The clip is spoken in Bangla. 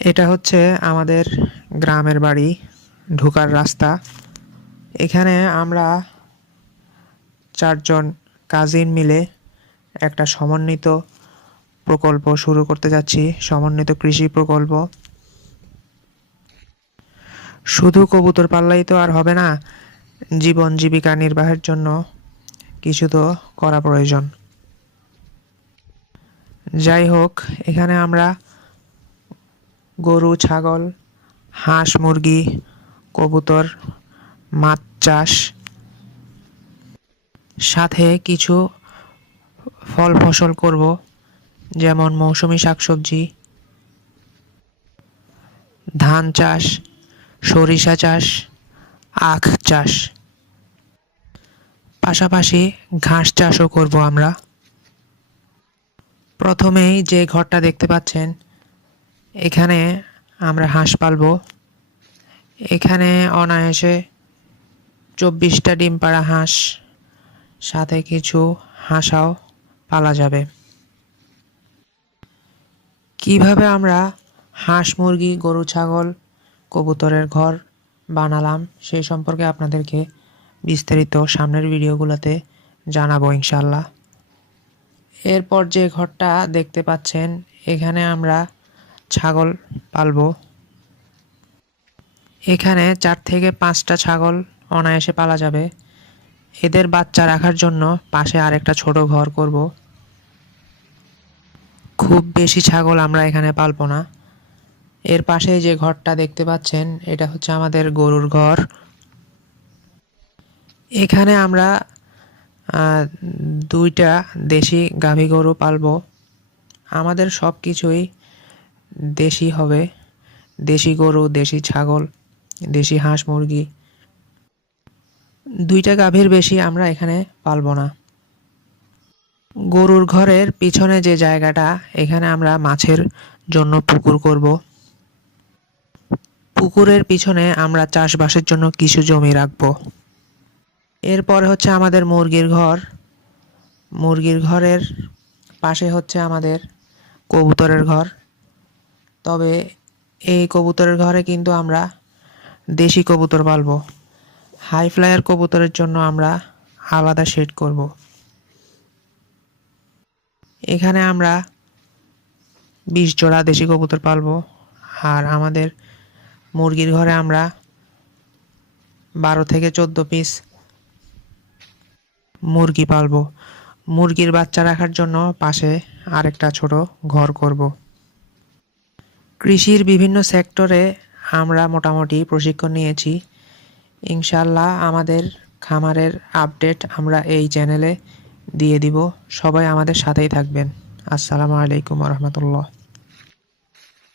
এটা হচ্ছে আমাদের গ্রামের বাড়ি ঢোকার রাস্তা। এখানে আমরা 4 জন কাজিন মিলে একটা সমন্বিত প্রকল্প শুরু করতে যাচ্ছি, সমন্বিত কৃষি প্রকল্প। শুধু কবুতর পাললেই তো আর হবে না, জীবন জীবিকা নির্বাহের জন্য কিছু তো করা প্রয়োজন। যাই হোক, এখানে আমরা গরু, ছাগল, হাঁস, মুরগি, কবুতর, মাছ চাষ, সাথে কিছু ফল ফসল করব, যেমন মৌসুমী শাকসবজি, ধান চাষ, সরিষা চাষ, আখ চাষ, পাশাপাশি ঘাস চাষও করব আমরা। প্রথমেই যে ঘরটা দেখতে পাচ্ছেন, এখানে আমরা হাঁস পালবো। এখানে অনায়াসে 24টা ডিম পাড়া হাঁস, সাথে কিছু হাঁসাও পালা যাবে। কিভাবে আমরা হাঁস, মুরগি, গরু, ছাগল, কবুতরের ঘর বানালাম সেই সম্পর্কে আপনাদেরকে বিস্তারিত সামনের ভিডিওগুলোতে জানাবো ইনশাল্লাহ। এরপর যে ঘরটা দেখতে পাচ্ছেন, এখানে আমরা ছাগল পালবো। এখানে 4 থেকে 5টা ছাগল অনায়াসে পালা যাবে। এদের বাচ্চা রাখার জন্য পাশে আরেকটা ছোট ঘর করব। খুব বেশি ছাগল আমরা এখানে পালবো না। এর পাশে যে ঘরটা দেখতে পাচ্ছেন, এটা হচ্ছে আমাদের গরুর ঘর। এখানে আমরা 2টা দেশি গাভী গরু পালবো। আমাদের সব কিছুই দেশি হবে, দেশি গরু, দেশি ছাগল, দেশি হাঁস, মুরগি। 2টা গাভীর বেশি আমরা এখানে পালবো না। গরুর ঘরের পিছনে যে জায়গাটা, এখানে আমরা মাছের জন্য পুকুর করব। পুকুরের পিছনে আমরা চাষবাসের জন্য কিছু জমি রাখবো। এরপরে হচ্ছে আমাদের মুরগির ঘর। মুরগির ঘরের পাশে হচ্ছে আমাদের কবুতরের ঘর। তবে এই কবুতরের ঘরে কিন্তু আমরা দেশি কবুতর পালবো। হাই ফ্লায়ার কবুতরের জন্য আমরা আলাদা শেড করব। এখানে আমরা 20 জোড়া দেশি কবুতর পালবো। আর আমাদের মুরগির ঘরে আমরা 12 থেকে 14 পিস মুরগি পালবো। মুরগির বাচ্চা রাখার জন্য পাশে আরেকটা ছোট ঘর করব। কৃষির বিভিন্ন সেক্টরে আমরা মোটামুটি প্রশিক্ষণ নিয়েছি। ইনশাল্লাহ আমাদের খামারের আপডেট আমরা এই চ্যানেলে দিয়ে দিব। সবাই আমাদের সাথেই থাকবেন। আসসালামু আলাইকুম ওয়া রাহমাতুল্লাহ।